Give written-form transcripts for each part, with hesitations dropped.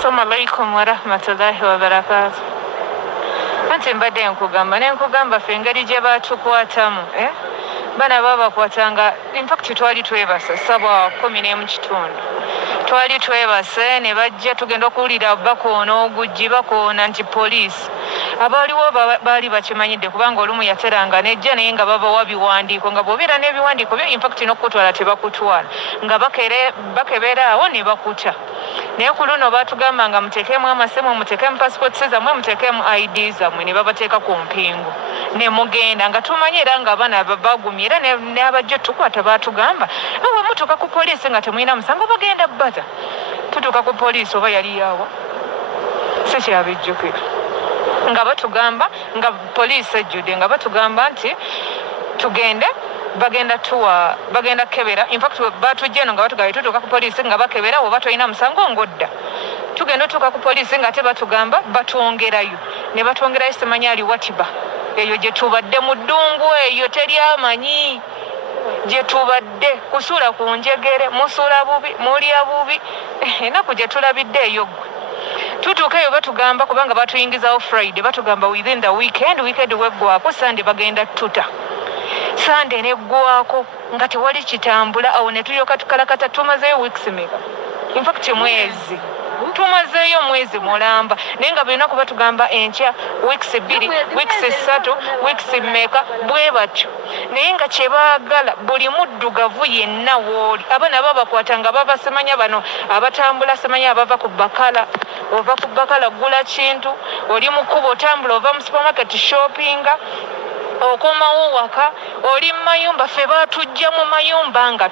Assalamu alaikum wa rahmatullahi wa barakatuh. Anti mbadde nkugamba ffe engeri gye baatukwatamu bana babakwatanga in fact twali twebase ssabwa 11:00 twali twebase ne bajja tugenda okuwulira bakoona ogujji bakoona nti poliisi abaaliwo baali bakimanyidde kubanga olumu yateranga nejja naye nga babawa biwandiiko nga bw'obeera n'ebiwandiiko byo in fact n'okukutwala tebakutwala nga bakebera awo ne bakuta naye ku luno baatugamba nga muteekemu amasimu muteekemu passports zammwe muteekemu ID zammwe ne babateeka ku mpingu ne mugenda nga tumanyi era nga abaana bagumye era n'abajja tukwata baatugamba awe mutuuka ku poliisi nga temulina musango bagenda bbata tutuuka ku poliisi oba yali yawa sikyabijjukira nga batugamba nga poliisi ejjudde nga batugamba nti tugende bagenda kebera in fact batujja eno nga batugamba tutuuka ku poliisi nga bakebera oba tolina musango ng'odda tugenda otuuka ku poliisi nga te batugamba batwongerayo ne batwongerayo simanyi ali watiba eyo gye tubadde mu ddungu eyo teri amanyi gye tubadde kusuula ku njegere musuula bubi mulya bubi ennaku gye tulabidde eyo gwe tutuuka eyo batugamba kubanga batuyingizawo Friday batugamba within the weekend weggwako Sunday bagenda tuta Sunday neggwako nga tewali kitambula awo ne tulyoka tukalakata tumazeeyo weeks meka in fact mwezi tumazeeyo mwezi mulamba naye nga birina kuba tugamba enkya weeks 2 weeks 3 weeks meka bwe batyo naye nga kyebaagala buli muddugavu yenna wooli abaana babakwata nga bava semanya bano abatambula semanya abava ku bakala ova ku bakala gula kintu oli mu kkubo otambula ova mu supermarket shoppinga okomawo waka oli mu mayumba ffe baatujja mu mayumba nga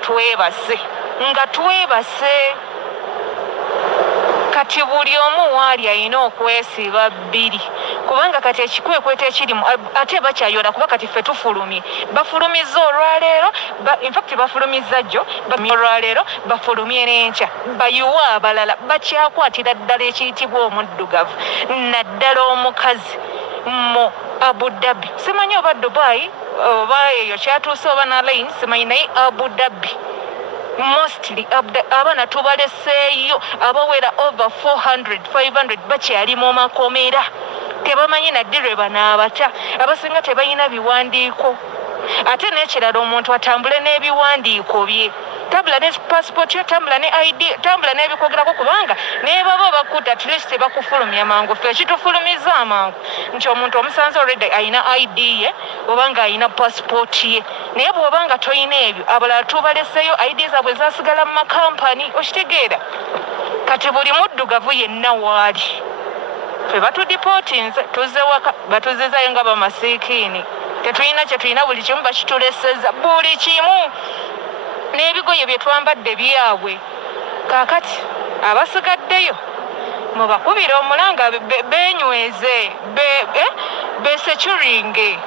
twebase kati buli omu waali alina okwesiba bbiri kubanga kati ekikwekweto ekirimu ate bakyayola kuba kati ffe tufulumye bafulumizza olwaleero in fact bafulumizza jjo olwaleero bafulumye n'enkya bayiwa abalala bakyakwatira ddala ekiyitibwa omuddugavu naddala omukazi mu Abu Dhabi simanyi oba Dubai oba eyo kyatuuse oba naline simanyi naye Abu Dhabi mostly abaana tubaleseeyo abawera over 400-500 bakyali mu makomera tebamanyi nadde lwe banaabata abasinga tebalina biwandiiko ate n'ekirala omuntu atambule n'ebiwandiiko bye tambula ne passport yo tambula ne ID tambula n'ebikwogerako kubanga naye baba bakutta at least bakufulumya mangu ffe ekitufulumiza amangu nti omuntu omusanze already ayina ID ye obanga ayina passport ye naye bw'obanga toyina ebyo abalala tubaleseeyo ID zaabwe zasigala mu makampani okitegeera kati buli muddugavu yenna waali ffe batudipootinze tuzze waka batuzizayo nga bamasiikiini tetulina kye tulina buli kimu bakituleseza buli kimu n'ebigoye bye twambadde byabwe kaakati abasigaddeyo mubakubira omulanga benyweze besecuringe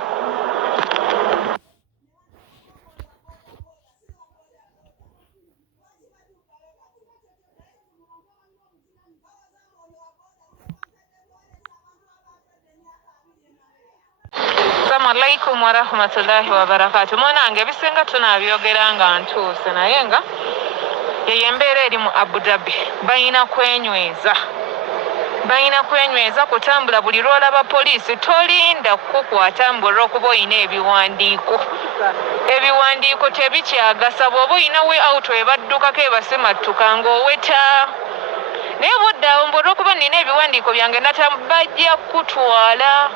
Assalamu alaikum wa rahmatullahi wa barakatuh. Mwanange ebisinga tunabyogera nga ntuuse naye nga yeyo embeera eri mu Abu Dhabi balina kwenyweza kutambula buli lwolaba poliisi tolinda kukukwata olw'okuba olina ebiwandiiko tebikyagasa bw'oba olina we out ebaddukako ebasimattuka ng'oweta naye buddaawo olw'okuba nina ebiwandiiko byange bajja kutwala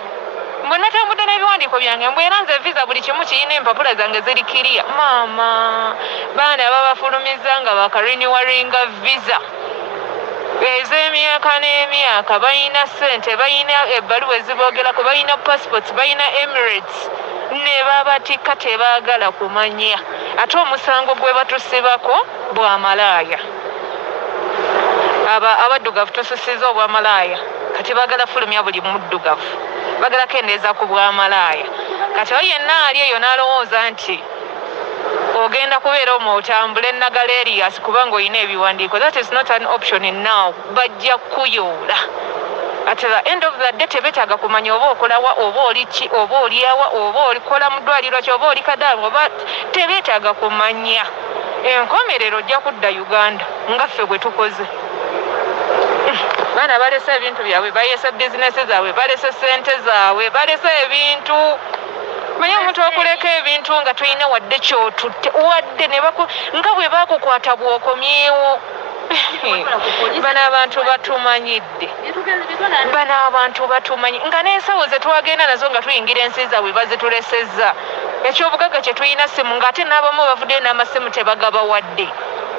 mbwe natambudde n'ebiwandiiko byange mbwera nze visa buli kimu kirina empapula zange ziri kiriya maama baana babafulumiza nga bakarenewinga visa ez'emyaka n'emyaka balina ssente balina ebbaluwa eziboogerako balina passports balina Emirates ne babatikka tebaagala kumanya ate omusango gwe batusibako bwamalaaya abaddugavu tususiza obwamalaaya kati baagala fulumya buli muddugavu bagala kendeeza ku bwamalaaya kati oyo yenna ali eyo n'alowooza nti ogenda kubeera omutambula Nagala Erias kubanga olina ebiwandiiko that is not an option now bajja kuyoola at the end of the day tebetaaga kumanya oba okolawa oba oli ki oba oliawa oba olikola mu ddwaliro ki oba oli kadaamu oba tebetaaga kumanya enkomerero ojja kudda Uganda nga ffe bwe tukoze baana balese ebintu byabwe bayesa bizinesi zaabwe balese sente zaabwe balese ebintu manye omuntu okuleka ebintu nga tulina wadde kyotutte wadde nga bwe bakukwata bw'okomyewo bano abantu batumanyidde bano abantu batumanyi nga n'ensawo ze twagenda nazo nga tuyingira ensi zaabwe bazitulesezza ekyobugagga kye tulina simu ng'ate n'abamu bavuddeyo n'amasimu tebagabawadde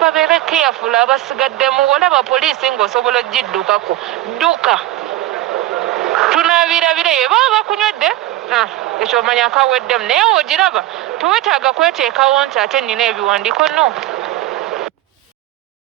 babeere careful abasigaddemu olaba poliisi ng'osobola ogiddukako dduka tunaabirabireyo baba bakunywedde ekyo omanya akaweddemu naye ogiraba tewetaaga kweteekawo nti ate nnina ebiwandiiko no